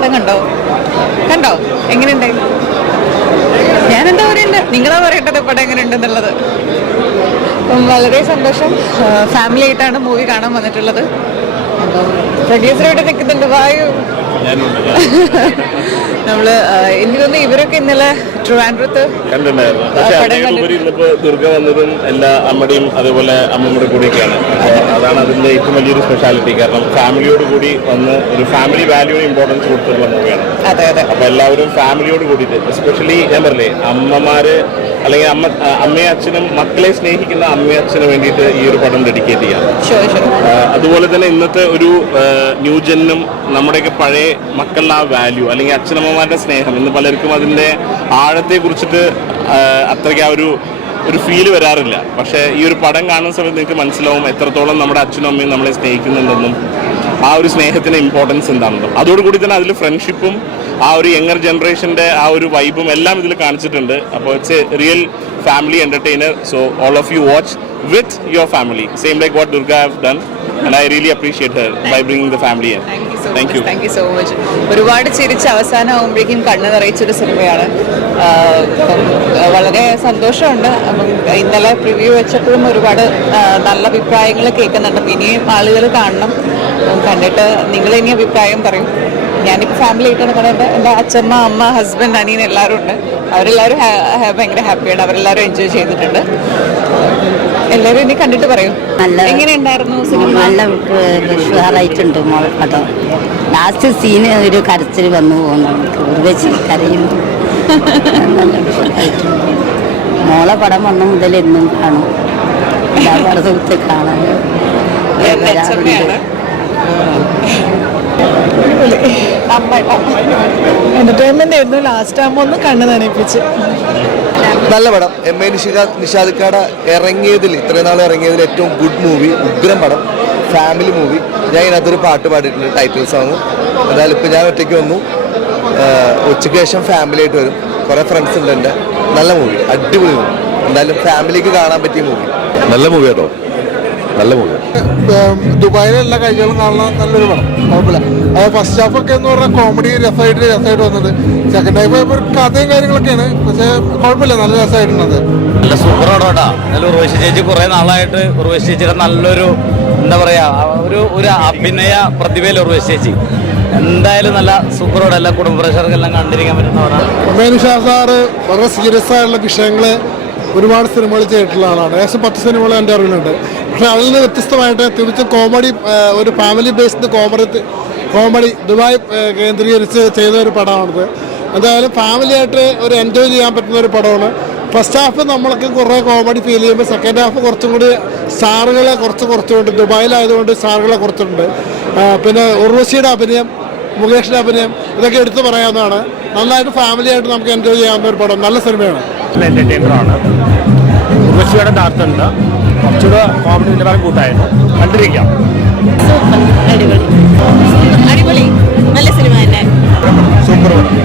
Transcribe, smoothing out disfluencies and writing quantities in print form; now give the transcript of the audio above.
പടം കണ്ടോ എങ്ങനെയുണ്ടായി? ഞാനെന്താ പറയണ്ടേ, നിങ്ങളാ പറയേണ്ടത് പടം എങ്ങനെയുണ്ടെന്നുള്ളത്. അപ്പം വളരെ സന്തോഷം. ഫാമിലി ആയിട്ടാണ് മൂവി കാണാൻ വന്നിട്ടുള്ളത്. പ്രൊഡ്യൂസർ ഇവിടെ നിൽക്കുന്നുണ്ട്, വായു. നമ്മള് എനിക്ക് തോന്നുന്നു ഇവരൊക്കെ ഇന്നലെ ട്രിവാൻഡ്രത്ത് കണ്ടിട്ടുണ്ടായിരുന്നു. ദുർഗ വന്നതും എല്ലാ അമ്മയുടെയും അതേപോലെ അമ്മമ്മയുടെ കൂടിയൊക്കെയാണ്. അതാണ് അതിന്റെ ഏറ്റവും വലിയൊരു സ്പെഷ്യാലിറ്റി. കാരണം ഫാമിലിയോട് കൂടി വന്ന് ഒരു ഫാമിലി വാല്യൂവിന് ഇമ്പോർട്ടൻസ് കൊടുത്തിട്ടുള്ള മൂവിയാണ്. അപ്പൊ എല്ലാവരും ഫാമിലിയോട് കൂടിയിട്ട്, എസ്പെഷ്യലി ഞാൻ പറഞ്ഞില്ലേ, അമ്മമാര് അല്ലെങ്കിൽ അമ്മയും അച്ഛനും മക്കളെ സ്നേഹിക്കുന്ന അമ്മയും അച്ഛന് വേണ്ടിയിട്ട് ഈ ഒരു പടം ഡെഡിക്കേറ്റ് ചെയ്യാം. അതുപോലെ തന്നെ ഇന്നത്തെ ഒരു ന്യൂജനും നമ്മുടെയൊക്കെ പഴയ മക്കളുടെ ആ വാല്യൂ അല്ലെങ്കിൽ അച്ഛനമ്മമാരുടെ സ്നേഹം ഇന്ന് പലർക്കും അതിൻ്റെ ആഴത്തെ കുറിച്ചിട്ട് അത്രയ്ക്ക് ആ ഒരു ഫീല് വരാറില്ല. പക്ഷേ ഈ ഒരു പടം കാണുന്ന സമയത്ത് നിങ്ങൾക്ക് മനസ്സിലാവും എത്രത്തോളം നമ്മുടെ അച്ഛനും അമ്മയും നമ്മളെ സ്നേഹിക്കുന്നുണ്ടെന്നും ആ ഒരു സ്നേഹത്തിന് ഇമ്പോർട്ടൻസ് എന്താണെന്നും. അതോടുകൂടി തന്നെ അതിൽ ഫ്രണ്ട്ഷിപ്പും ആ ഒരു യങ്ങർ ജനറേഷൻ്റെ ആ ഒരു വൈബും എല്ലാം ഇതിൽ കാണിച്ചിട്ടുണ്ട്. അപ്പോൾ it's A real family entertainer, so all of you watch with your family, same like what Durga have done, and I really appreciate her by bringing the family in. Thank you so much. ഒരുപാട് ചിരിച്ച് അവസാനമാകുമ്പോഴേക്കും കണ്ണ് നിറയിച്ചൊരു സിനിമയാണ്. വളരെ സന്തോഷമുണ്ട്. അപ്പം ഇന്നലെ preview വെച്ചപ്പോഴും ഒരുപാട് നല്ല അഭിപ്രായങ്ങൾ കേൾക്കുന്നുണ്ട്. ഇനിയും ആളുകൾ കാണണം, കണ്ടിട്ട് നിങ്ങളിനി അഭിപ്രായം പറയും. ഞാനിപ്പോൾ ഫാമിലി ആയിട്ടാണ് കാണുന്നത്. എൻ്റെ അച്ഛമ്മ, അമ്മ, ഹസ്ബൻഡ്, അനിയൻ എല്ലാവരും ഉണ്ട്. അവരെല്ലാവരും ഭയങ്കര ഹാപ്പിയാണ്. അവരെല്ലാവരും എൻജോയ് ചെയ്തിട്ടുണ്ട്. എല്ലാവരും ഇനി കണ്ടിട്ട് പറയും എങ്ങനെയുണ്ടായിരുന്നു സിനിമ. നല്ല ഉഷാറായിട്ടുണ്ട് പടം. ലാസ്റ്റ് സീന് ഒരു കരച്ചിൽ വന്നു പോകുന്നു, ഉർവശി കരയുന്നു. നല്ല ഉഷാറായിട്ടുണ്ട്. മോളെ പടം വന്ന മുതൽ എന്നും കാണും. എല്ലാ പടത്തെ കാണാൻ എന്റർടൈൻമെന്റ് ആയിരുന്നു. ലാസ്റ്റ് ആകുമ്പോൾ ഒന്ന് കണ്ണ് നനയിപ്പിച്ച്. നല്ല പടം. എം.എ. നിഷാദ്ക്കാട ഇറങ്ങിയതിൽ ഇത്രയും നാൾ ഇറങ്ങിയതിൽ ഏറ്റവും ഗുഡ് മൂവി, ഉഗ്രം പടം, ഫാമിലി മൂവി. ഞാൻ ഇതിനകത്തൊരു പാട്ട് പാടിയിട്ടുണ്ട്, ടൈറ്റിൽ സോങ്. എന്തായാലും ഇപ്പോൾ ഞാൻ ഒറ്റയ്ക്ക് വന്നു. ഉച്ചയ്ക്ക് ശേഷം ഫാമിലി ആയിട്ട് വരും. കുറേ ഫ്രണ്ട്സ് ഉണ്ട് എൻ്റെ. നല്ല മൂവി, അടിപൊളി മൂവി. എന്തായാലും ഫാമിലിക്ക് കാണാൻ പറ്റിയ മൂവി. നല്ല മൂവി കേട്ടോ, നല്ല മൂവി. ദുബായിലെ എല്ലാ കാഴ്ചകളും കാണാൻ നല്ലൊരു പടം, കുഴപ്പമില്ല. അത് ഫസ്റ്റ് ഹാഫ് ഒക്കെ എന്ന് പറഞ്ഞാൽ കോമഡി രസമായിട്ട് വന്നത്. സെക്കൻഡ് ഹാഫ് ഒരു കഥയും കാര്യങ്ങളൊക്കെയാണ്, പക്ഷെ കുഴപ്പമില്ല, നല്ല രസമായിട്ടുണ്ട്. നല്ല സൂപ്പർ പടമാട്ടാ. നല്ല ഉർവശി ചേച്ചി കുറെ നാളായിട്ട് ഉർവശി ചേച്ചിയുടെ നല്ലൊരു എന്താ പറയാ ഒരു അഭിനയ പ്രതിഭയിലെ ഉർവശി ചേച്ചി എന്തായാലും നല്ല സൂപ്പർ പടം. എല്ലാ കുടുംബപ്രേക്ഷകർക്കെല്ലാം കണ്ടിരിക്കാൻ പറ്റുന്ന പടമാണ്. എം.എ. നിഷാദ് സാറ് വളരെ സീരിയസ് ആയിട്ടുള്ള വിഷയങ്ങള് ഒരുപാട് സിനിമകൾ ചെയ്തിട്ടുള്ള ആളാണ്. ഏകദേശം 10 സിനിമകൾ എൻ്റെ അറിവിലുണ്ട്. പക്ഷെ അതിൽ നിന്ന് വ്യത്യസ്തമായിട്ട് തിരിച്ച് കോമഡി, ഒരു ഫാമിലി ബേസ്ഡ് കോമഡി ദുബായ് കേന്ദ്രീകരിച്ച് ചെയ്ത ഒരു പടമാണിത്. എന്തായാലും ഫാമിലിയായിട്ട് ഒരു എൻജോയ് ചെയ്യാൻ പറ്റുന്ന ഒരു പടമാണ്. ഫസ്റ്റ് ഹാഫ് നമ്മൾക്ക് കുറേ കോമഡി ഫീൽ ചെയ്യുമ്പോൾ സെക്കൻഡ് ഹാഫ് കുറച്ചും കൂടി സ്റ്റാറുകളെ കുറച്ചുകൊണ്ട് ദുബായിലായതുകൊണ്ട് സ്റ്റാറുകളെ കുറച്ചിട്ടുണ്ട്. പിന്നെ ഉർവശിയുടെ അഭിനയം, മുകേഷിൻ്റെ അഭിനയം, ഇതൊക്കെ എടുത്തു പറയാവുന്നതാണ്. നന്നായിട്ട് ഫാമിലിയായിട്ട് നമുക്ക് എൻജോയ് ചെയ്യാവുന്ന ഒരു പടം, നല്ല സിനിമയാണ്. എന്റർടൈനറാണ്. ഉർവശിയുടെ ഡാർട്ടുണ്ട്, കുറച്ചുകൂടെ കോമഡി നിലവാരം കൂട്ടായിരുന്നു. കണ്ടിരിക്കാം. അടിപൊളി, നല്ല സിനിമ തന്നെ. സൂപ്പർ പടം.